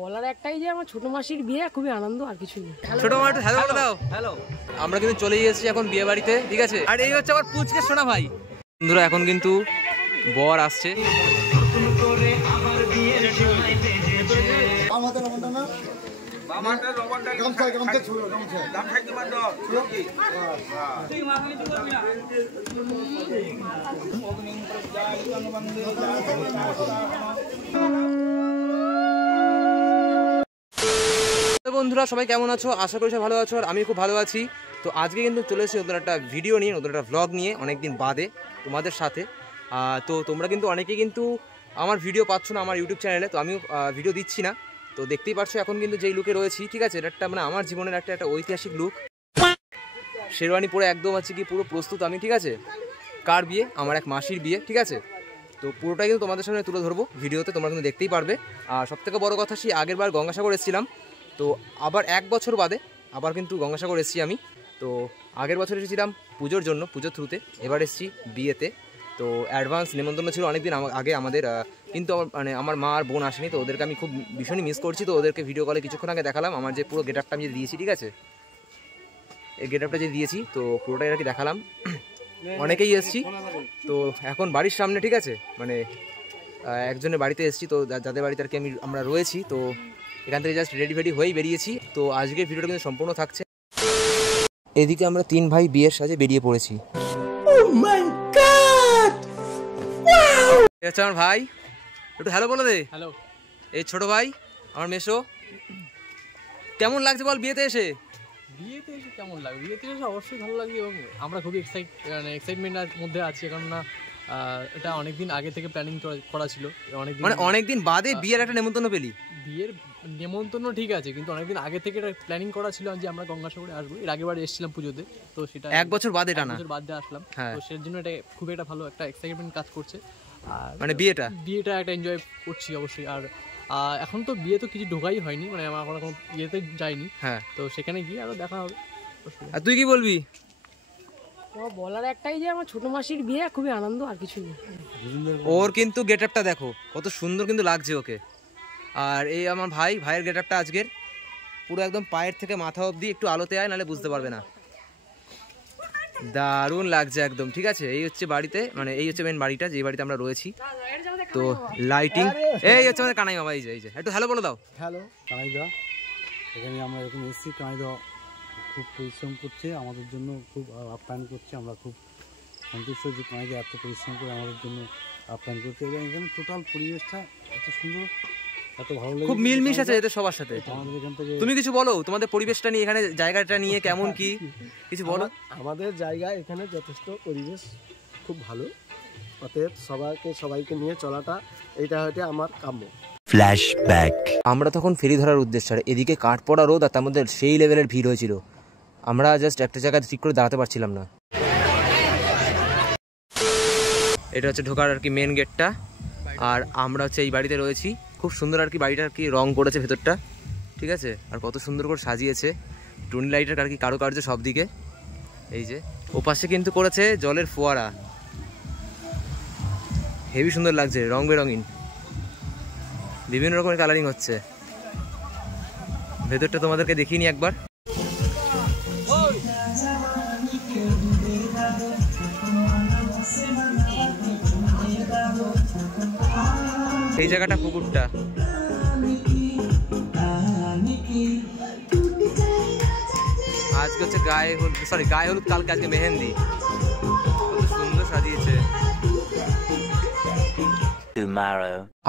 বলার একটাই যে আমার ছোট মাসির বিয়ে, খুবই আনন্দ, আর কিছুই না। ছোট মা একটু হ্যালো বলে দাও। হ্যালো। আমরা কিন্তু চলে এসেছি এখন বিয়ে বাড়িতে, ঠিক আছে। আর এই হচ্ছে আমার পুচকে সোনা ভাই। বন্ধুরা এখন কিন্তু বর আসছে। বন্ধুরা সবাই কেমন আছো? আশা করি সবাই ভালো আছো, আর আমি খুব ভালো আছি। তো আজকে কিন্তু চলে এসেছি নতুন একটা ভিডিও নিয়ে, নতুন একটা ভ্লগ নিয়ে, অনেকদিন বাদে তোমাদের সাথে। তো তোমরা কিন্তু অনেকেই কিন্তু আমার ভিডিও পাচ্ছ না আমার ইউটিউব চ্যানেলে, তো আমিও ভিডিও দিচ্ছি না। তো দেখতেই পাচ্ছ এখন কিন্তু যেই লুকে রয়েছি, ঠিক আছে, এটা একটা মানে আমার জীবনের একটা ঐতিহাসিক লুক। শেরওয়ানি পরে একদম আছে কি পুরো প্রস্তুত আমি, ঠিক আছে। কার বিয়ে? আমার এক মাসির বিয়ে, ঠিক আছে। তো পুরোটাই কিন্তু তোমাদের সামনে তুলে ধরবো ভিডিওতে, তোমরা কিন্তু দেখতেই পারবে। আর সবথেকে বড় কথা, সেই আগের বার গঙ্গাসাগর এসেছিলাম, তো আবার 1 বছর বাদে আবার কিন্তু গঙ্গাসাগর এসেছি আমি। তো আগের বছর এসেছিলাম পুজোর জন্য, পুজোর থ্রুতে, এবার এসেছি বিয়েতে। তো অ্যাডভান্স নেমন্তন্ন ছিল অনেকদিন আগে আমাদের, কিন্তু মানে আমার মা আর বোন আসেনি, তো ওদেরকে আমি খুব ভীষণই মিস করছি। তো ওদেরকে ভিডিও কলে কিছুক্ষণ আগে দেখালাম আমার যে পুরো গেটআপটা আমি যে দিয়েছি, ঠিক আছে, এই গেটআপটা যে দিয়েছি, তো পুরোটাই আর কি দেখালাম। অনেকেই এসেছি, তো এখন বাড়ির সামনে, ঠিক আছে, মানে একজনের বাড়িতে এসেছি, তো যাদের বাড়িতে আর কি আমরা রয়েছি। তো এখান থেকে জাস্ট রেডি হয়েই বেরিয়েছি। তো আজকের ভিডিওটা কিন্তু সম্পূর্ণ থাকছে। এদিকে আমরা 3 ভাই বিয়ের সাজে বেরিয়ে পড়েছি। আমার ভাই, একটু হ্যালো বলে দে। হ্যালো। এই ছোট ভাই আমার মেসো। কেমন লাগছে বল বিয়েতে এসে? বিয়েতে এসে কেমন লাগবে? বিয়েতে এসে অবশ্যই ভালো লাগবে, এবং আমরা খুবই এক্সাইটমেন্টের মধ্যে আছি, কেননা এটা অনেকদিন আগে থেকে প্ল্যানিং করা ছিল। অনেকদিন বাদে বিয়ের একটা নেমন্তন্ন পেলি? বিয়ের নেমন্তন্ন ঠিক আছে, কিন্তু অনেকদিন আগে থেকে এটা প্ল্যানিং করা ছিল যে আমরা গঙ্গাসাগরে আসবো। এর আগের বার এসেছিলাম পুজোতে, তো সেটা 1 বছর বাদে আসলাম। তো সেই জন্য এটা খুব একটা ভালো একটা এক্সাইটমেন্ট কাজ করছে। আর মানে বিয়েটা একটা এনজয় করছি অবশ্যই। আর এখন তো বিয়ে তো কিছু ঢোকাই হয়নি, মানে আমার এখন বিয়েতে যাইনি। হ্যাঁ, তো সেখানে গিয়ে আরো দেখা হবে। আর তুই কি বলবি? বলার একটাই যে আমার ছোট মাসির বিয়ে, খুবই আনন্দ, আর কিছুই না। ওর কিন্তু গেটআপটা দেখো কত সুন্দর কিন্তু লাগছে ওকে। আর এই আমার ভাইয়ের গেটআপটা আজকের পুরো একদম পায়ের থেকে মাথা অবধি, একটু আলোতে আয় নাহলে বুঝতে পারবে না, দারুণ লাগছে একদম, ঠিক আছে। এই হচ্ছে বাড়িতে, মানে এই হচ্ছে মেন বাড়িটা, যে বাড়িতে আমরা রয়েছি। তো লাইটিং, এই হচ্ছে আমাদের কানাই বাবা। এই যে একটু হ্যালো বলে দাও। হ্যালো কানাইদা, এখানে আমরা এরকম এসেছি। কানাইদা খুব পরিশ্রম করছে আমাদের জন্য, খুব আপ্যায়ন করছে। আমরা খুব সন্তুষ্ট যে কানাইদা এত পরিশ্রম করে আমাদের জন্য আপ্যায়ন করছে। এবং এখানে টোটাল পরিবেশটা এত সুন্দর, এত ভালো লাগে, খুব মিলমিশ আছে এদের সবার সাথে। আমাদের এখান থেকে তুমি কিছু বলো তোমাদের পরিবেশটা নিয়ে, এখানে জায়গাটা নিয়ে কেমন কি কিছু বলো। আমাদের জায়গায় এখানে যথেষ্ট পরিবেশ খুব ভালো, অতএব সবাইকে নিয়ে চলাটা এইটা হয়তো আমার কাম্য। ফ্ল্যাশব্যাক। আমরা তখন ফেরি ধরার উদ্দেশ্যে, এদিকে কাঠ পড়া রোদ, আর তার মধ্যে সেই লেভেলের ভিড় হয়েছিল, আমরা জাস্ট একটা জায়গায় ঠিক করে দাঁড়াতে পারছিলাম না। এটা হচ্ছে ঢোকার আর কি মেন গেটটা, আর আমরা হচ্ছে এই বাড়িতে রয়েছি। খুব সুন্দর আর কি বাড়িটা আর কি রং করেছে ভেতরটা, ঠিক আছে। আর কত সুন্দর করে সাজিয়েছে, টুনি লাইটের আর কি কারুকার্য সব দিকে। এই যে ওপাশে কিন্তু করেছে জলের ফোয়ারা, হেভি সুন্দর লাগছে, রং বেরঙিন, বিভিন্ন রকমের কালারিং হচ্ছে। ভেতরটা তোমাদেরকে দেখিয়ে নি একবার। এই জায়গাটা পুকুরটা, আজকে হচ্ছে গায়ে হলুদ, কালকে আজকে মেহেন্দি, কত সুন্দর সাজিয়েছে।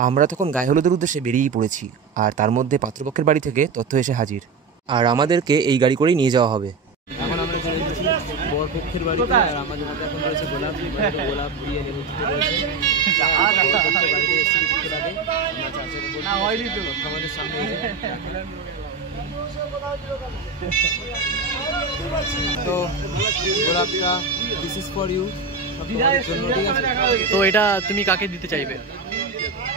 আমরা তখন গায়ে হলুদের উদ্দেশ্যে বেরিয়ে পড়েছি, আর তার মধ্যে পাত্রপক্ষের বাড়ি থেকে তথ্য এসে হাজির, আর আমাদেরকে এই গাড়ি করেই নিয়ে যাওয়া হবে। এখন আমরা চলে এসেছি বরপক্ষের বাড়িতে, আর আমাদের হাতে এখন রয়েছে গোলাপ দিয়ে নিমন্ত্রিত রয়েছে। বাড়িতে এসেছি কিছুক্ষণ আগে, আমাদের সামনে তো গোলাপটা দিস ইজ ফর ইউ। তো এটা তুমি কাকে দিতে চাইবে?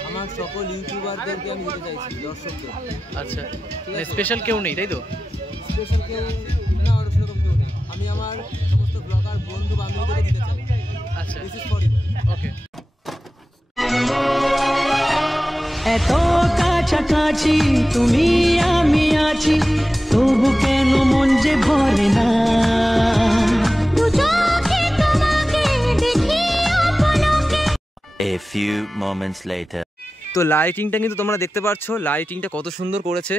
আমার সকল ইউটিউবারদেরকে আমি দিতে চাইছি, দর্শকদের। আচ্ছা, স্পেশাল কেউ নেই তাই তো? স্পেশাল কেউ না, সেরকম কেউ নেই। আমি আমার সমস্ত ব্লগার বন্ধু বান্ধবদেরকে দিতে চাই। আচ্ছা ওকে। এত কাছাকাছি তুমি আমি আছি, তবু কেন মন যে ভরে না। A few moments later. তো লাইটিংটা কিন্তু তোমরা দেখতে পাচ্ছ, লাইটিংটা কত সুন্দর করেছে।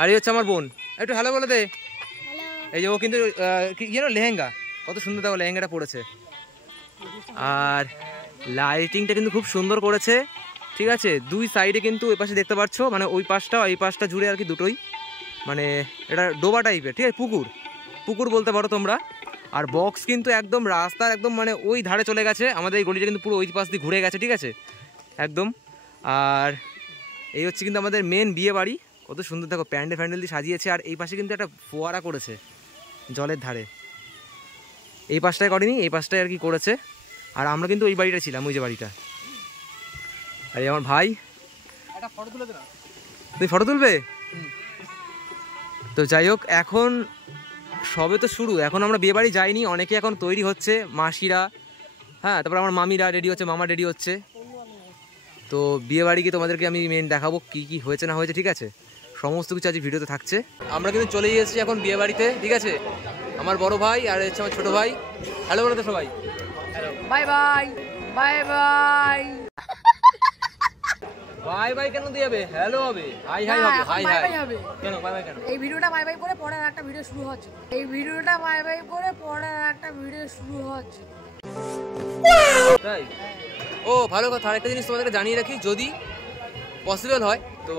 আর এই হচ্ছে আমার বোন, একটু হ্যালো বলে দে। এই যে ও কিন্তু কি যেন লেহেঙ্গা, কত সুন্দর দেখো লেহেঙ্গাটা পরেছে। আর লাইটিংটা কিন্তু খুব সুন্দর করেছে, ঠিক আছে। দুই সাইডে কিন্তু ওই পাশে দেখতে পাচ্ছ, মানে ওই পাশটা এই পাশটা জুড়ে আর কি দুটোই, মানে এটা ডোবা টাইপের, ঠিক আছে, পুকুর পুকুর বলতে পারো তোমরা। আর বক্স কিন্তু একদম রাস্তার একদম মানে ওই ধারে চলে গেছে, আমাদের এই গলিটা কিন্তু পুরো ওই পাশ দিয়ে ঘুরে গেছে, ঠিক আছে একদম। আর এই হচ্ছে কিন্তু আমাদের মেন বিয়ে বাড়ি, কত সুন্দর দেখো প্যান্ডেল ফ্যান্ডেল দিয়ে সাজিয়েছে। আর এই পাশে কিন্তু একটা ফোয়ারা করেছে জলের ধারে, এই পাশটায় করেনি, এই পাশটায় আর কি করেছে। আর আমরা কিন্তু ওই বাড়িটা ছিলাম, ওই যে বাড়িটা। আর এই আমার ভাই, একটা ফটো তুলে দে না। তুমি ফটো তুলবে? তো যাই হোক, এখন সবে তো শুরু, এখন আমরা বিয়ে বাড়ি যাইনি, অনেকে এখন তৈরি হচ্ছে, মাসিরা, হ্যাঁ, তারপর আমার মামিরা রেডি হচ্ছে, মামা রেডি হচ্ছে। তো বিয়ে বাড়ি গিয়ে তোমাদেরকে আমি মেন দেখাবো কি কি হয়েছে না হয়েছে, ঠিক আছে, সমস্ত কিছু আজ ভিডিওতে থাকছে। আমরা কিন্তু চলে এসেছি এখন বিয়ে বাড়িতে, ঠিক আছে। আমার বড় ভাই আর হচ্ছে আমার ছোট ভাই, হ্যালো বলে তো সবাই, bye bye bye bye. Bye bye কেন দিয়ে হবে, হ্যালো হবে, হাই হাই হবে, হাই হাই কেন বাই বাই কেন? এই ভিডিওটা বাই বাই করে পরে একটা ভিডিও শুরু হচ্ছে, এই ভিডিওটা বাই বাই করে পরে একটা ভিডিও শুরু হচ্ছে, তাই? ও ভালো কথা। আরেকটা জিনিস তোমাদেরকে জানিয়ে রাখি, যদি পসিবল হয় তো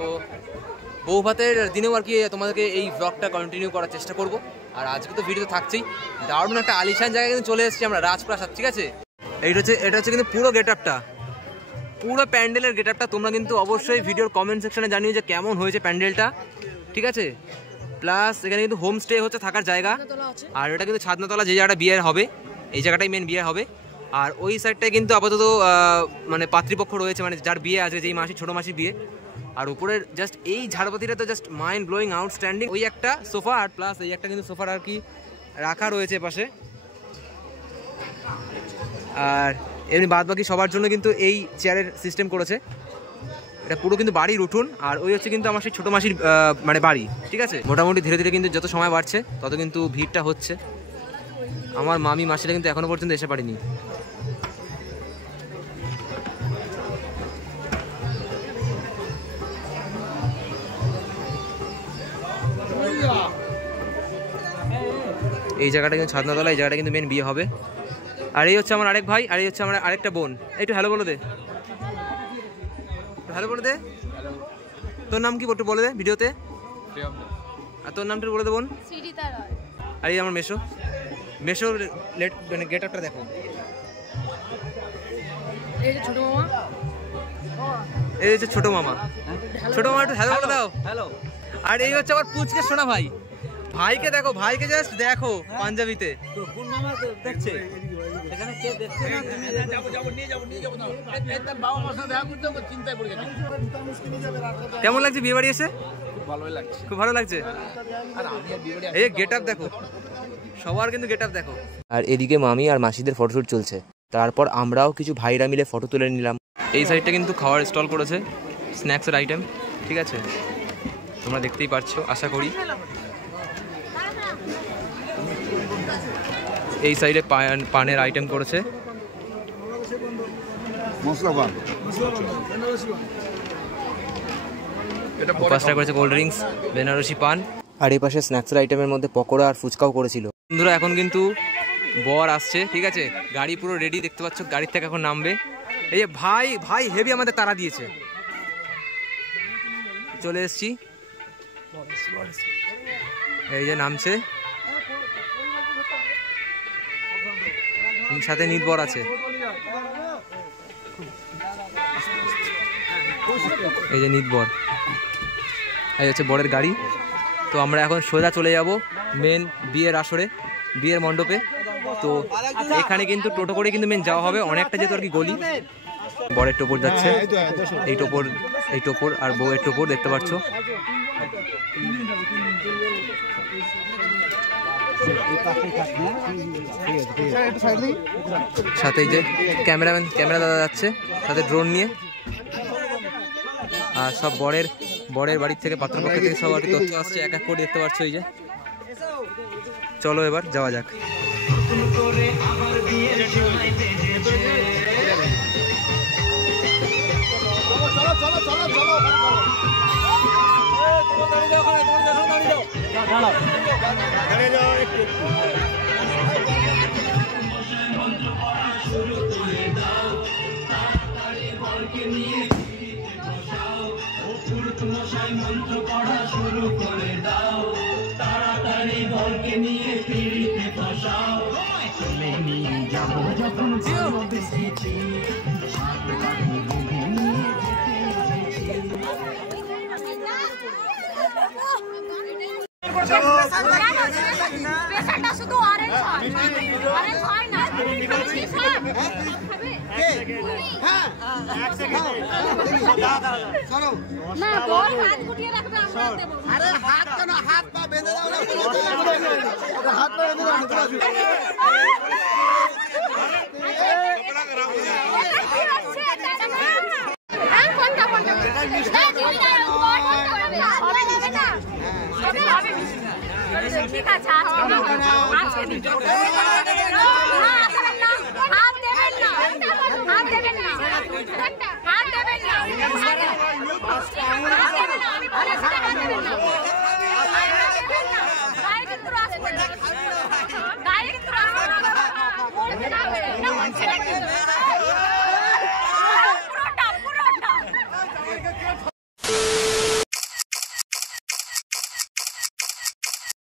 বউ ভাতের দিনেও আর কি তোমাদেরকে এই ব্লগটা কন্টিনিউ করার চেষ্টা করব। আর আজকে তো ভিডিও থাকছেই, দারুণ একটা আলিশান জায়গায় কিন্তু চলে এসেছি আমরা, রাজপ্রাসাদ, ঠিক আছে। এটা হচ্ছে কিন্তু পুরো গেট আপটা, পুরো প্যান্ডেলের গেট আপটা। তোমরা কিন্তু অবশ্যই ভিডিওর কমেন্ট সেকশনে জানিও যে কেমন হয়েছে প্যান্ডেলটা, ঠিক আছে। প্লাস এখানে কিন্তু হোমস্টে হচ্ছে, থাকার জায়গা। আর এটা কিন্তু ছাদনাতলা, যে জায়গাটা বিয়ে হবে এই জায়গাটাই মেন বিয়ে হবে। আর ওই সাইডটায় কিন্তু আপাতত মানে পাত্রীপক্ষ রয়েছে, মানে যার বিয়ে আছে, যেই মাসি, ছোটো মাসির বিয়ে। আর উপরের জাস্ট এই ঝাড়বাতিটা তো জাস্ট মাইন্ড ব্লোয়িং, আউটস্ট্যান্ডিং। ওই একটা সোফা, আর প্লাস এই একটা কিন্তু সোফার আর কি রাখা রয়েছে পাশে। আর এমনি বাদ বাকি সবার জন্য কিন্তু এই চেয়ারের সিস্টেম করেছে। এটা পুরো কিন্তু বাড়ির উঠুন। আর ওই হচ্ছে কিন্তু আমার সেই ছোটো মাসির মানে বাড়ি, ঠিক আছে। মোটামুটি ধীরে ধীরে কিন্তু যত সময় বাড়ছে তত কিন্তু ভিড়টা হচ্ছে। আমার মামি মাসিরা কিন্তু এখনো পর্যন্ত এসে পারেনি। এই জায়গাটা কিন্তু ছাদনাতলা, এই জায়গাটা কিন্তু মেন বিয়ে হবে। আর এই হচ্ছে আমার আরেক ভাই, আর এই হচ্ছে আমার আরেকটা বোন। একটু হ্যালো বলে দে, হ্যালো বলে দে। তোর নাম কি একটু বলে দে ভিডিওতে। আর তোর নামটা বলে দে বোন। আর এই আমার মেশো, মেশোর মানে গেট আপটা দেখো। এই যে ছোট মামা, এই হচ্ছে ছোট মামা। ছোট মামা একটু হ্যালো বলে দাও। হ্যালো। আর এই হচ্ছে আমার পুচকে সোনা ভাই, ভাইকে দেখো, ভাইকে জাস্ট দেখো পাঞ্জাবিতে। কোন মামা দেখছে এখানে, কে দেখছে না? তুমি যাবো নিয়ে যাবো একদম বাবা মার সাথে দেখা করতে চিন্তায় পড়ে গেছি। কেমন লাগছে বিয়ে বাড়ি এসে? খুব ভালোই লাগছে। খুব ভালো লাগছে। আর আমি বিয়ে বাড়ি এই গেট আপ দেখো, সবার কিন্তু গেট আপ দেখো। আর এদিকে মামি আর মাসিদের ফটোশুট চলছে। তারপর আমরাও কিছু ভাইরা মিলে ফটো তুলে নিলাম। এই সাইডটা কিন্তু খাওয়ার স্টল করেছে, স্ন্যাক্সের আইটেম, ঠিক আছে, তোমরা দেখতেই পারছো আশা করি। এই সাইডে পানের আইটেম করেছে, পাঁচটা করেছে কোল্ড ড্রিঙ্কস, বেনারসি পান। আর এই পাশে স্ন্যাক্সের আইটেমের মধ্যে পকোড়া আর ফুচকাও করেছিল। বন্ধুরা এখন কিন্তু বর আসছে, ঠিক আছে, গাড়ি পুরো রেডি, দেখতে পাচ্ছ, গাড়ির থেকে এখন নামবে। এই যে ভাই, ভাই হেভি আমাদের তাড়া দিয়েছে, চলে এসছি, এই যে নামছে, সাথে নিত বর আছে, এই যে নিত বর, এই হচ্ছে বরের গাড়ি। তো আমরা এখন সোজা চলে যাব মেন বিয়ের আসরে, বিয়ের মণ্ডপে। তো এখানে কিন্তু টোটো করে কিন্তু মেন যাওয়া হবে, অনেকটা যেহেতু আর কি গলি। বরের টোপর যাচ্ছে, এই টোপর আর বউয়ের টোপর দেখতে পাচ্ছ। সাথে এই যে ক্যামেরা দাদা যাচ্ছে সাথে ড্রোন নিয়ে, আর সব বরের বাড়ির থেকে পাত্রপক্ষ থেকে সব আর কি তথ্য আসছে, এক এক করে দেখতে পাচ্ছ। এই যে চলো এবার যাওয়া যাক। শুধু অরেঞ্জ হয় না, না বল হাত গুটিয়ে রাখবে, আমরা দেব। আরে হাত কেন, হাত পা বেঁধে দাও না, হাত পা বেঁধে দাও। ঠিক আছে, আজকে দিন হাত দেবেন না, হাত দেবেন না, হাত দেবেন না,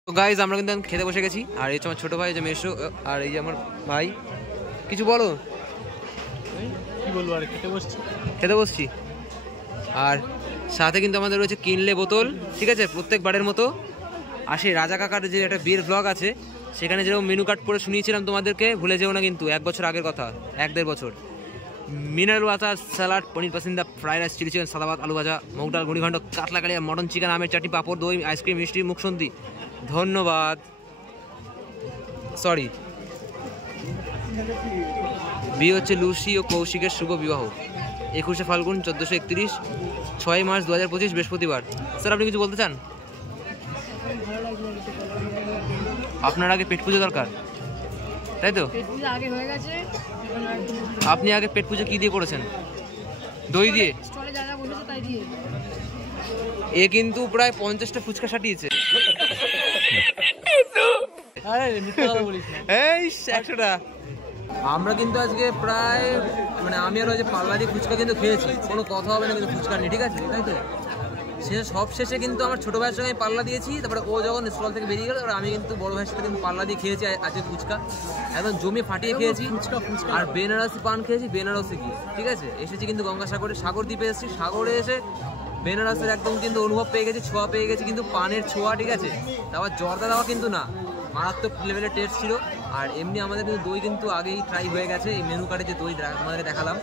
তো গাইজ আমরা কিন্তু খেতে বসে গেছি, আর এই যে আমার ছোটো ভাই, যে মেশো, আর এই যে আমার ভাই। কিছু বলো। কি বলবো, আর খেতে বসছি। আর সাথে কিন্তু আমাদের রয়েছে কিনলে বোতল, ঠিক আছে, প্রত্যেকবারের মতো। আর সেই রাজা কাকার যে একটা বিয়ের ব্লগ আছে, সেখানে যেরকম মেনু কার্ড করে শুনিয়েছিলাম তোমাদেরকে, ভুলে যেও না কিন্তু, 1 বছর আগের কথা, 1-1.5 বছর। Mineral water, salad, paneer pasanda, fried rice, chilli chicken, সাদা ভাত, আলু ভাজা, মুগ ডাল, মুড়িঘণ্ট, কাতলা কালিয়া, মটন চিকেন, আমের চাটনি, পাঁপড়, দই, আইসক্রিম, মিষ্টি, মুখসন্তি। ধন্যবাদ। সরি, বিয়ে হচ্ছে লুসি ও কৌশিকের শুভ বিবাহ, 21শে ফাল্গুন 1431, 6 মার্চ 2025 বৃহস্পতিবার। স্যার আপনি কিছু বলতে চান? আপনার আগে পেট পুজো দরকার, তাই তো? আপনি আগে পেট পুজো কি দিয়ে করেছেন? দই দিয়ে? এ কিন্তু প্রায় 50টা ফুচকা সাটিয়েছে। এই 100টা। আমরা কিন্তু আজকে প্রায় আমি আর ওই যে পাল্লা দিয়ে ফুচকা কিন্তু খেয়েছি, কোনো কথা হবে না কিন্তু ফুচকা নেই, ঠিক আছে, তাই তো? সব শেষে কিন্তু আমার ছোটো ভাইয়ের সঙ্গে পাল্লা দিয়েছি, তারপরে ও যখন স্টল থেকে বেরিয়ে গেল, আমি কিন্তু বড় ভাইয়ের সাথে কিন্তু পাল্লা দিয়ে খেয়েছি আজকে ফুচকা, একদম জমি ফাটিয়ে খেয়েছি। আর বেনারসি পান খেয়েছি, বেনারসি গিয়ে, ঠিক আছে। এসেছি কিন্তু গঙ্গাসাগরে, সাগর দ্বীপে এসেছি। সাগরে এসে বেনারসের একদম কিন্তু অনুভব পেয়ে গেছি, ছোঁয়া পেয়ে গেছি, কিন্তু পানের ছোঁয়া, ঠিক আছে। তারপর জর্দা দেওয়া কিন্তু না, মারাত্মক লেভেলের টেস্ট ছিল। আর এমনি আমাদের কিন্তু দই কিন্তু আগেই ট্রাই হয়ে গেছে, এই মেনু কার্ডে যে দই তোমাদেরকে দেখালাম,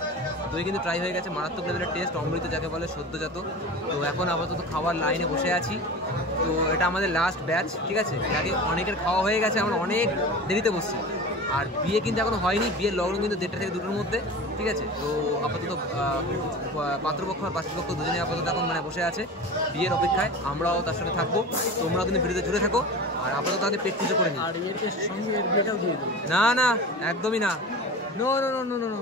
দই কিন্তু ট্রাই হয়ে গেছে, মারাত্মক লেভেলের টেস্ট, অমৃত যাকে বলে, সদ্যজাত। তো এখন আপাতত খাওয়ার লাইনে বসে আছি। তো এটা আমাদের লাস্ট ব্যাচ, ঠিক আছে। আগে অনেকের খাওয়া হয়ে গেছে, আমরা অনেক দেরিতে বসছি। আর বিয়ে কিন্তু এখনো হয়নি, বিয়ের লগ্ন কিন্তু 1টা থেকে 2টোর মধ্যে, ঠিক আছে। তো আপাতত পাত্রপক্ষ আর পাত্রপক্ষ দুজনে আপাতত এখন বসে আছে বিয়ের অপেক্ষায়, আমরাও তার সাথে থাকবো। তোমরাও কিন্তু ভিডিওতে জুড়ে থাকো। আর আপাতত আগে পেট পুজো করে নিই। না না, একদমই না, no no no no no.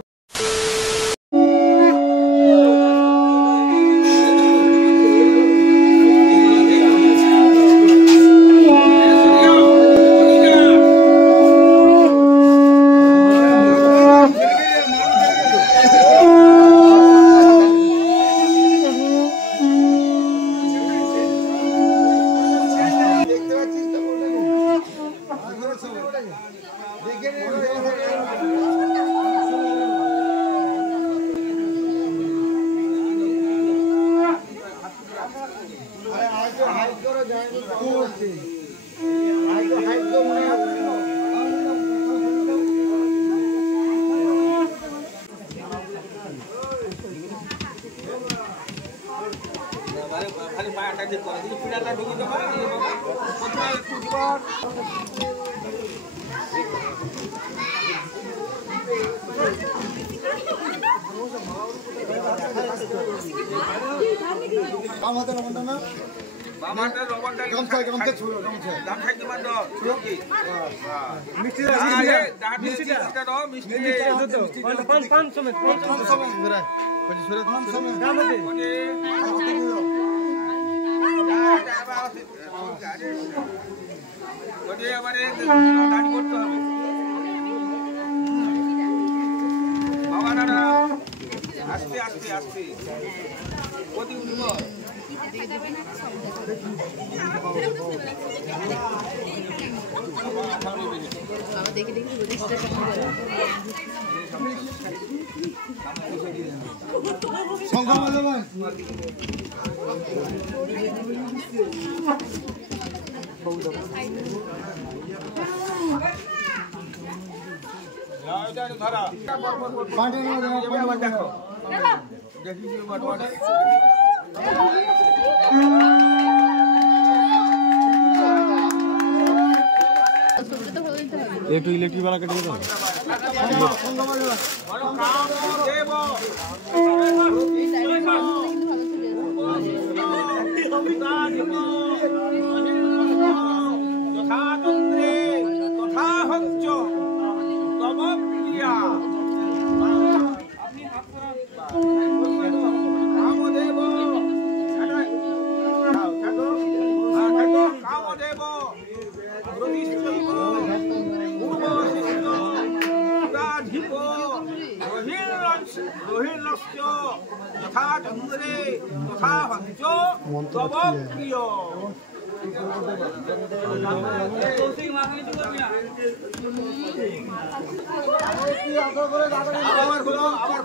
আস্তে আস্তে আস্তে অতি উঠব দেখে দেখে দেখো দেখি একটু ইলেকট্রিক বালা কেটে দেবো যথাতন্ত্রে তথা হচ্ছ তব ক্রিয়া কামদেব কামদেব রোহিণশ্চ যথা চন্দ্রে তথা হঞ্চ তব প্রিয় আবার হলো আবার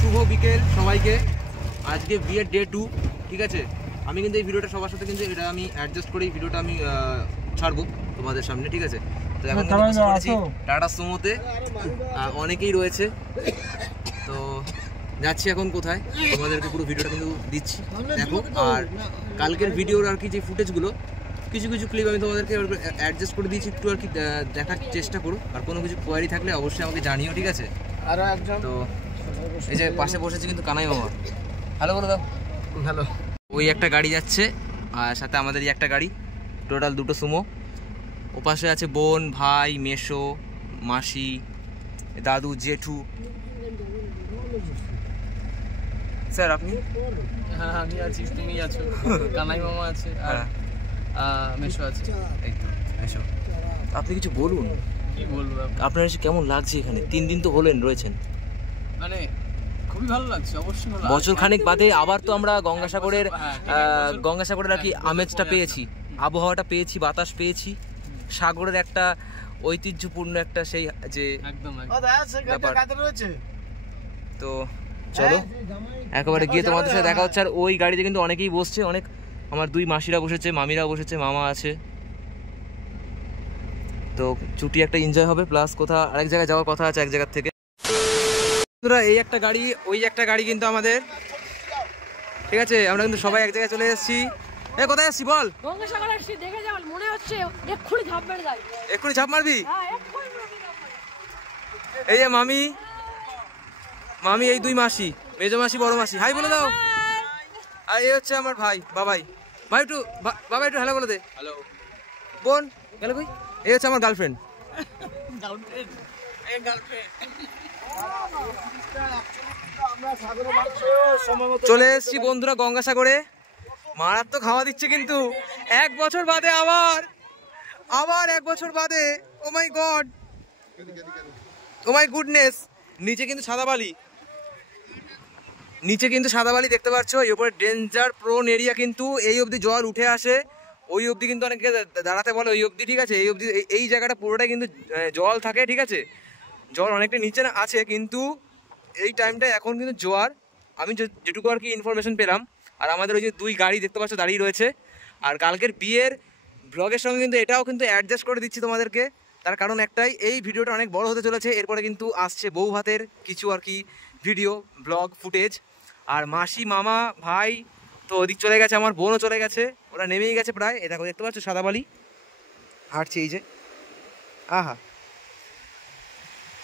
শুভ বিকেল সবাইকে। আজকে বিয়ের ডে 2, ঠিক আছে। আমি কিন্তু এই ভিডিওটা সবার সাথে কিন্তু এটা আমি অ্যাডজাস্ট করে এই ভিডিওটা আমি ছাড়বো তোমাদের সামনে, ঠিক আছে। তো এখন টাটা সুমোতে অনেকেই রয়েছে, তো যাচ্ছি এখন কোথায় তোমাদেরকে পুরো ভিডিওটা কিন্তু দিচ্ছি দেখো। আর কালকের ভিডিওর আর কি যে ফুটেজগুলো কিছু কিছু ক্লিপ আমি তোমাদেরকে অ্যাডজাস্ট করে দিয়েছি, একটু আর কি দেখার চেষ্টা করো। আর কোনো কিছু কোয়ারি থাকলে অবশ্যই আমাকে জানিও, ঠিক আছে। আরো একজন তো এই যে পাশে বসেছে কিন্তু কানাই মামা, হ্যালো বলে দাও। হ্যালো। ওই একটা গাড়ি যাচ্ছে আর সাথে আমাদের একটা গাড়ি, টোটাল 2টো সুমো। ও পাশে আছে বোন, ভাই, মেশো, মাসি, দাদু, জেঠু। স্যার আপনি? হ্যাঁ আমি আছি, তুমি আছো, কানাই মামা আছে আর মেশো আছে। এই তো মেশো। আপনি কিছু বলুন, কি বলবো আপনার এসে কেমন লাগছে এখানে? 3 দিন তো হলেন রয়েছেন। মানে খুবই ভালো লাগছে, অবশ্যই ভালো। বছর খানেক বাদে আবার তো আমরা গঙ্গাসাগরের আর কি আমেজটা পেয়েছি, আবহাওয়াটা পেয়েছি, বাতাস পেয়েছি, সাগরের একটা ঐতিহ্যপূর্ণ একটা সেই যে ব্যাপার। তো চলো একেবারে গিয়ে তোমাদের সাথে দেখা হচ্ছে। আর ওই গাড়িতে কিন্তু অনেকেই বসছে, অনেক আমার 2 মাসিরা বসেছে, মামিরা বসেছে, মামা আছে। তো ছুটি একটা এনজয় হবে, প্লাস কোথাও আরেক জায়গায় যাওয়ার কথা আছে এক জায়গা থেকে। এই একটা গাড়ি, ওই একটা গাড়ি কিন্তু আমাদের, ঠিক আছে। আমরা কিন্তু সবাই এক জায়গায় চলে এসেছি। এ কোথায় আসছি বল? গঙ্গাসাগর আসছি, দেখে যাও, মনে হচ্ছে এক্ষুনি ঝাঁপ মেরে যাই। এক্ষুনি ঝাঁপ মারবি? হ্যাঁ এক্ষুনি। এই যে মামি, মামি এই 2 মাসি, মেজো মাসি, বড় মাসি, হাই বলে দাও। আর এই হচ্ছে আমার ভাই, বাবাই। ভাই একটু বাবা একটু হ্যালো বলে দে। হ্যালো। বোন গেল কই? এই হচ্ছে আমার গার্লফ্রেন্ড। চলে এসছি বন্ধুরা গঙ্গাসাগরে, মারাত্মক হাওয়া দিচ্ছে কিন্তু 1 বছর বাদে, আবার 1 বছর বাদে। ও মাই গড, ও মাই গুডনেস। নিচে কিন্তু সাদা বালি, নিচে কিন্তু সাদা বালি দেখতে পাচ্ছ, এই উপরে ডেঞ্জার প্রোন এরিয়া, কিন্তু এই অবধি জল উঠে আসে, ওই অবধি কিন্তু অনেকে দাঁড়াতে বলে ওই অবধি, ঠিক আছে। এই অবধি এই জায়গাটা পুরোটাই কিন্তু জল থাকে, ঠিক আছে। জল অনেকটা নিচে আছে, কিন্তু এই টাইমটায় এখন কিন্তু জোয়ার, আমি যেটুকু আর কি ইনফরমেশন পেলাম। আর আমাদের ওই যে 2 গাড়ি দেখতে পাচ্ছ দাঁড়িয়ে রয়েছে। আর কালকের বিয়ের ব্লগের সঙ্গে কিন্তু এটাও কিন্তু অ্যাডজাস্ট করে দিচ্ছি তোমাদেরকে, তার কারণ একটাই, এই ভিডিওটা অনেক বড় হতে চলেছে। এরপরে কিন্তু আসছে বউ ভাতের কিছু আর কি ভিডিও ব্লগ ফুটেজ। আর মাসি, মামা, ভাই তো ওদিক চলে গেছে, আমার বোনও চলে গেছে, ওরা নেমেই গেছে প্রায়। এ দেখো দেখতে পাচ্ছ সাদাবালি হাঁটছে, এই যে আহা।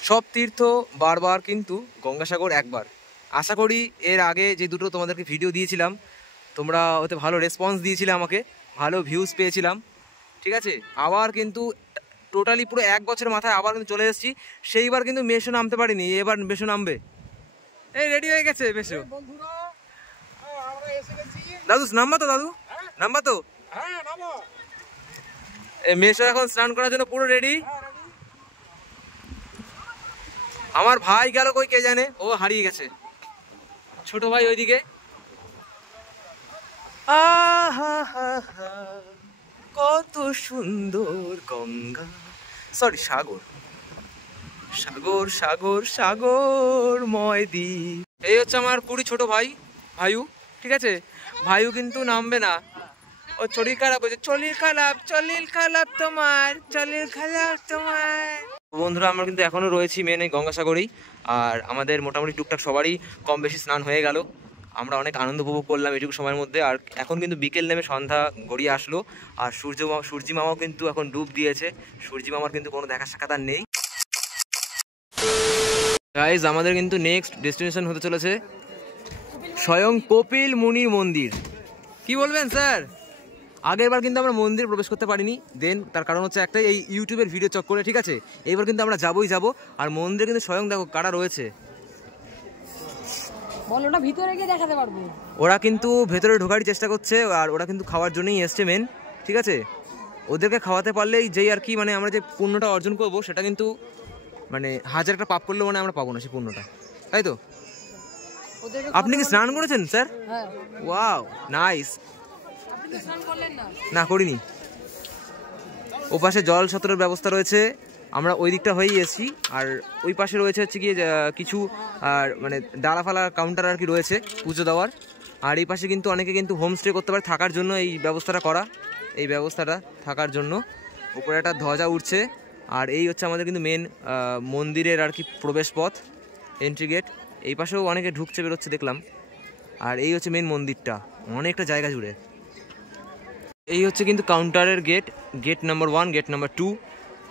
সব তীর্থ বারবার, কিন্তু গঙ্গাসাগর একবার। আশা করি এর আগে যে দুটো তোমাদেরকে ভিডিও দিয়েছিলাম তোমরা ওতে ভালো রেসপন্স দিয়েছিলে, আমাকে ভালো ভিউজ পেয়েছিলাম, ঠিক আছে। আবার কিন্তু টোটালি পুরো 1 বছরের মাথায় আবার কিন্তু চলে এসেছি। সেইবার কিন্তু মেশো নামতে পারিনি, এবার মেশো নামবে। এই রেডি হয়ে গেছে মেশো। দাদু নামবা তো, দাদু নামবা তো। মেশো এখন স্নান করার জন্য পুরো রেডি। আমার ভাই গেল কই কে জানে, ও হারিয়ে গেছে। ছোট ভাই ওইদিকে। কত সুন্দর গঙ্গা, সরি সাগর, সাগর সাগর সাগরময় দ্বীপ। এই হচ্ছে আমার পুরী ছোট ভাই ভাইউ, ঠিক আছে। ভাইউ কিন্তু নামবে না, ও শরীর খারাপ হয়েছে। শরীর খারাপ তোমার, শরীর খারাপ তোমার। বন্ধুরা আমরা কিন্তু এখনো রয়েছি মেন এই গঙ্গাসাগরেই। আর আমাদের মোটামুটি টুকটাক সবারই কম বেশি স্নান হয়ে গেল। আমরা অনেক আনন্দ উপভোগ করলাম এইটুকু সময়ের মধ্যে। আর এখন কিন্তু বিকেল নেমে সন্ধ্যা গড়িয়ে আসলো। আর সূর্যি মামাও কিন্তু এখন ডুব দিয়েছে। সূর্যি মামার কিন্তু কোনো দেখা সাক্ষাৎ আর নেই। গাইজ আমাদের কিন্তু নেক্সট ডেস্টিনেশন হতে চলেছে স্বয়ং কপিল মুনির মন্দির। কি বলবেন স্যার? আগের বার কিন্তু আমরা মন্দিরে প্রবেশ করতে পারিনি, তার কারণ হচ্ছে একটাই, এই ইউটিউবের ভিডিও চক্করে, ঠিক আছে। এইবার কিন্তু আমরা যাবোই যাব। আর মন্দিরে কিন্তু স্বয়ং দেখো কারা রয়েছে, ওরা কিন্তু ভেতরে ঢোকার চেষ্টা করছে। আর ওরা কিন্তু খাওয়ার জন্যই এসছে মেন, ঠিক আছে। ওদেরকে খাওয়াতে পারলেই যেই আর কি মানে আমরা যে পুণ্যটা অর্জন করব, সেটা কিন্তু মানে 1000টা পাপ করলেও মানে আমরা পাবো না সেই পুণ্যটা, তাই তো। আপনি কি স্নান করেছেন স্যার? Wow nice. না করিনি। ও পাশে জল সতরের ব্যবস্থা রয়েছে, আমরা ওই দিকটা হয়েই এসেছি। আর ওই পাশে রয়েছে হচ্ছে কি কিছু আর মানে ডালাফালা কাউন্টার আর কি রয়েছে পুজো দেওয়ার। আর এই পাশে কিন্তু অনেকে কিন্তু হোমস্টে করতে পারে থাকার জন্য, এই ব্যবস্থাটা করা, এই ব্যবস্থাটা থাকার জন্য। উপরে একটা ধ্বজা উঠছে। আর এই হচ্ছে আমাদের কিন্তু মেন মন্দিরের আর কি প্রবেশ পথ, এন্ট্রি গেট। এই পাশেও অনেকে ঢুকছে বেরোচ্ছে দেখলাম। আর এই হচ্ছে মেন মন্দিরটা, অনেকটা জায়গা জুড়ে। এই হচ্ছে কিন্তু কাউন্টারের gate number 1, gate number 2।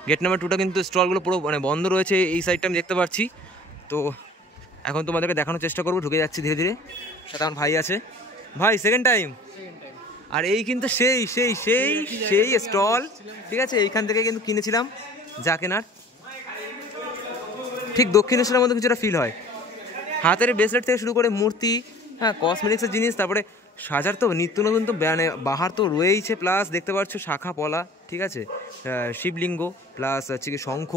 Gate number 2টা কিন্তু স্টলগুলো পুরো মানে বন্ধ রয়েছে, এই সাইডটা আমি দেখতে পাচ্ছি। তো এখন তোমাদেরকে দেখানোর চেষ্টা করবো, ঢুকে যাচ্ছি ধীরে ধীরে। সাথে আমার ভাই আছে। ভাই সেকেন্ড টাইম। আর এই কিন্তু সেই সেই সেই সেই স্টল, ঠিক আছে। এইখান থেকে কিন্তু কিনেছিলাম যা কেনার, ঠিক দক্ষিণেশ্বরের মধ্যে কিছুটা ফিল হয়। হাতের ব্রেসলেট থেকে শুরু করে মূর্তি, হ্যাঁ কসমেটিক্সের জিনিস, তারপরে সাজার তো নিত্য নতুন তো মানে বাহার তো রয়েইছে। প্লাস দেখতে পাচ্ছ শাখা পলা, ঠিক আছে, শিবলিঙ্গ, প্লাস হচ্ছে কি শঙ্খ,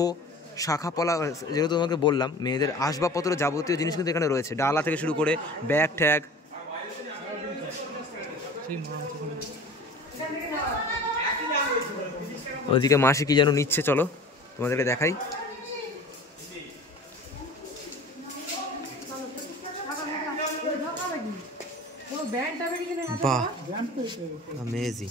শাখা পলা, যেহেতু তোমাকে বললাম মেয়েদের আসবাবপত্র যাবতীয় জিনিস কিন্তু এখানে রয়েছে, ডালা থেকে শুরু করে ব্যাগ ট্যাগ। ওদিকে মাসি কি যেন নিচ্ছে, চলো তোমাদেরকে দেখাই। বাহ অ্যামেজিং।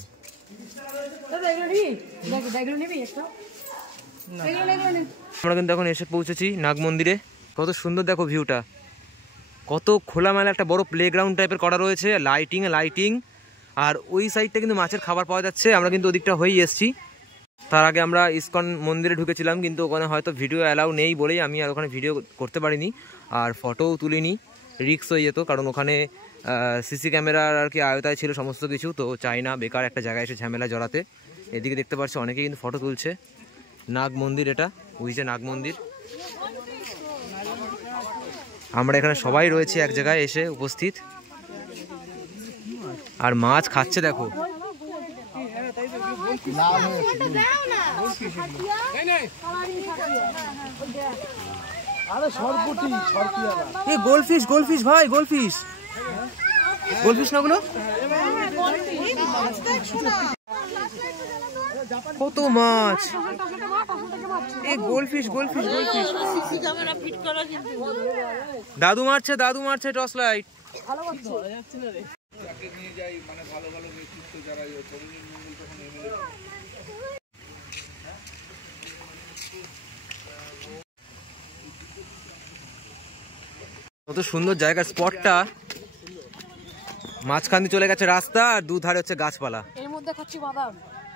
আমরা কিন্তু এখন এসে পৌঁছেছি নাগ মন্দিরে। কত সুন্দর দেখো ভিউটা, কত খোলামেলা একটা বড় প্লেগ্রাউন্ড টাইপের করা রয়েছে, লাইটিং। আর ওই সাইডটা কিন্তু মাছের খাবার পাওয়া যাচ্ছে। আমরা কিন্তু ওদিকটা হয়েই এসেছি। তার আগে আমরা ইসকন মন্দিরে ঢুকেছিলাম, কিন্তু ওখানে হয়তো ভিডিও অ্যালাউ নেই বলেই আমি আর ওখানে ভিডিও করতে পারিনি, আর ফটোও তুলিনি, রিস্ক হয়ে যেত। কারণ ওখানে সিসি ক্যামেরার আর কি আয়তায় ছিল সমস্ত কিছু, তো চাই না বেকার একটা জায়গায় এসে ঝামেলা জড়াতে। এদিকে দেখতে পাচ্ছ অনেকে কিন্তু ফটো তুলছে। নাগ মন্দির, এটা ওই যে নাগ মন্দির। আমরা এখানে সবাই রয়েছে এক জায়গায় এসে উপস্থিত। আর মাছ খাচ্ছে দেখো। গোলফিশ ভাই, গোলফিশ। গোলফিশ না ওগুলো? কত মাছ! এই গোলফিশ গোলফিশ গোলফিশ। দাদু মারছে টর্চ লাইট। কত সুন্দর জায়গা, স্পটটা মাঝখান দিয়ে চলে গেছে রাস্তা, আর দুধারে হচ্ছে গাছপালা। এর মধ্যে খাচ্ছি বাদাম।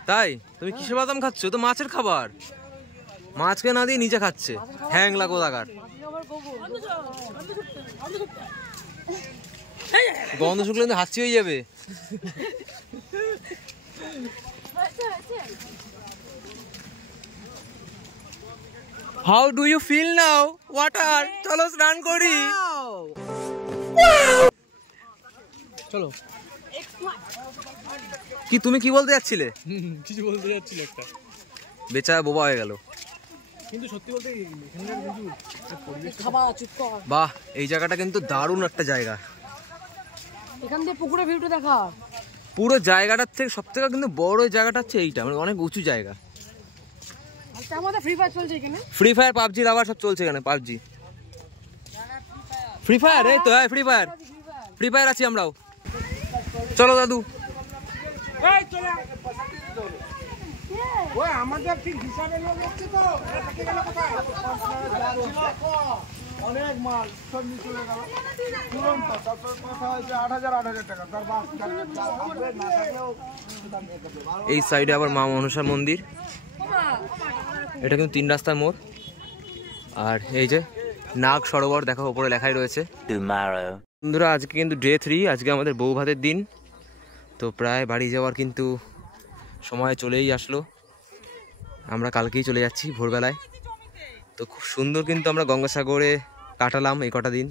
তাই? তুমি কিসের বাদাম খাচ্ছ? তো মাছের খাবার, মাছকে না দিয়ে নিজে খাচ্ছে। হ্যাংলা কোথাকার, গন্ধ শুকলে কিন্তু হাসি হয়ে যাবে। How do you feel now? Water, চলো স্নান করি। চলো। কি তুমি কি বলতে যাচ্ছিলে? কিছু বলতে যাচ্ছিল একটা, বেচারা বোবা হয়ে গেল। কিন্তু সত্যি বলতে বাহ, এই জায়গাটা কিন্তু দারুণ একটা জায়গা। এখান থেকে পুকুরের ভিউটা দেখা। পুরো জায়গাটার থেকে সব থেকে কিন্তু বড় জায়গাটা হচ্ছে এইটা, মানে অনেক উঁচু জায়গা। আচ্ছা, আমাদের ফ্রি ফায়ার চলছে এখানে। ফ্রি ফায়ার, পাবজি আবার সব চলছে এখানে। পাবজি, ফ্রি ফায়ার, এই তো হ্যাঁ ফ্রি ফায়ার আছি আমরাও। চলো দাদু। আমাদের ঠিক হিসাবে লোক হচ্ছে তো অনেক মাল সব নিয়ে চলে গেল তুরন্ত। তারপর কথা হয়েছে 8,000 টাকা তার বাস না থাকলেও। এই সাইডে আবার মা মনসা মন্দির। এটা কিন্তু 3 রাস্তার মোড়। আর এই যে নাগ সরোবর দেখো, উপরে লেখাই রয়েছে Tomorrow. বন্ধুরা আজকে কিন্তু ডে 3, আজকে আমাদের বউ ভাতের দিন। তো প্রায় বাড়ি যাওয়ার কিন্তু সময় চলেই আসলো। আমরা কালকেই চলে যাচ্ছি ভোরবেলায়। তো খুব সুন্দর কিন্তু আমরা গঙ্গাসাগরে কাটালাম এই কটা দিন,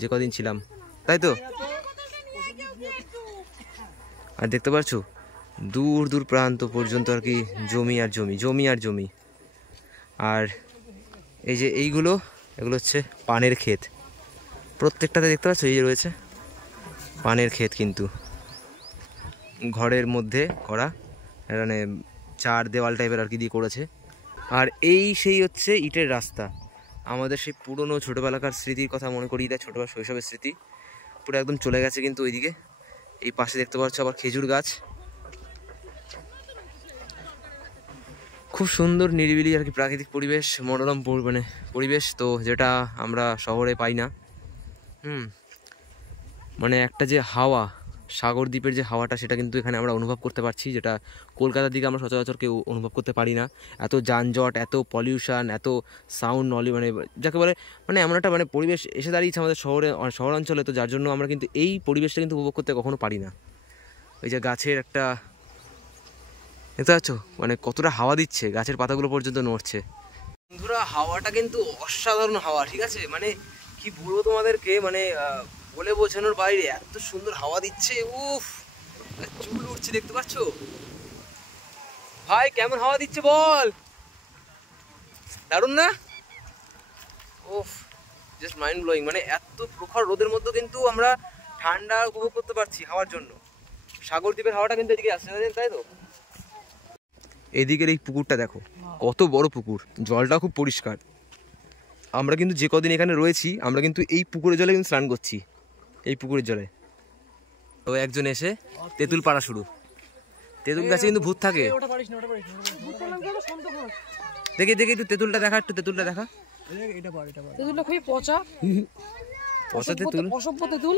যে কদিন ছিলাম, তাই তো। আর দেখতে পাচ্ছ দূর দূর প্রান্ত পর্যন্ত আর কি জমি আর জমি, জমি আর জমি। আর এই যে এগুলো হচ্ছে পানের ক্ষেত। প্রত্যেকটাতে দেখতে পাচ্ছ এই যে রয়েছে পানের ক্ষেত, কিন্তু ঘরের মধ্যে করা, মানে 4 দেওয়াল টাইপের আর কি দিয়ে করেছে। আর এই সেই হচ্ছে ইটের রাস্তা। আমাদের সেই পুরনো ছোটোবেলাকার স্মৃতির কথা মনে করিয়ে দেয়, ছোটোবেলা শৈশবের স্মৃতি পুরো একদম চলে গেছে কিন্তু ওইদিকে। এই পাশে দেখতে পাচ্ছ আবার খেজুর গাছ। খুব সুন্দর নিরিবিলি আর কি প্রাকৃতিক পরিবেশ, মনোরম মানে পরিবেশ, তো যেটা আমরা শহরে পাই না। মানে একটা যে হাওয়া, সাগর দ্বীপের যে হাওয়াটা, সেটা কিন্তু এখানে আমরা অনুভব করতে পারছি, যেটা কলকাতার দিকে আমরা সচরাচর কেউ অনুভব করতে পারি না। এত যানজট, এত পলিউশন, এত সাউন্ড নলি, মানে যাকে বলে মানে এমন একটা মানে পরিবেশ এসে দাঁড়িয়েছে আমাদের শহরাঞ্চলে। তো যার জন্য আমরা কিন্তু এই পরিবেশটা কিন্তু উপভোগ করতে কখনো পারি না। ওই যে গাছের একটা দেখতে পাচ্ছ মানে কতটা হাওয়া দিচ্ছে, গাছের পাতাগুলো পর্যন্ত নড়ছে। বন্ধুরা হাওয়াটা কিন্তু অসাধারণ হাওয়া, ঠিক আছে, মানে কি বলবো তোমাদেরকে, মানে বলে বোঝানোর বাইরে এত সুন্দর হাওয়া দিচ্ছে। উফ, চুল উঠছে, দেখতে পাচ্ছ ভাই কেমন হাওয়া দিচ্ছে বল, দারুণ না? উফ, জাস্ট মাইন্ড ব্লোয়িং। মানে এত প্রখর রোদের মধ্যে কিন্তু আমরা ঠান্ডা উপভোগ করতে পারছি হাওয়ার জন্য। সাগর দ্বীপের হাওয়াটা কিন্তু এদিকে আসছে, তাই তো। এদিকের এই পুকুরটা দেখো, কত বড় পুকুর, জলটা খুব পরিষ্কার। আমরা কিন্তু যে কদিন এখানে রয়েছি, আমরা কিন্তু এই পুকুরের জলে কিন্তু স্নান করছি, এই পুকুরের জলে। তো একজন এসে তেঁতুল পাড়া শুরু। তেঁতুল গাছে কিন্তু ভূত থাকে। দেখি দেখি একটু তেঁতুলটা দেখা, একটু তেঁতুলটা দেখা। তেঁতুলটা খুবই পচা, পচা তেঁতুল, অসভ্য তেঁতুল।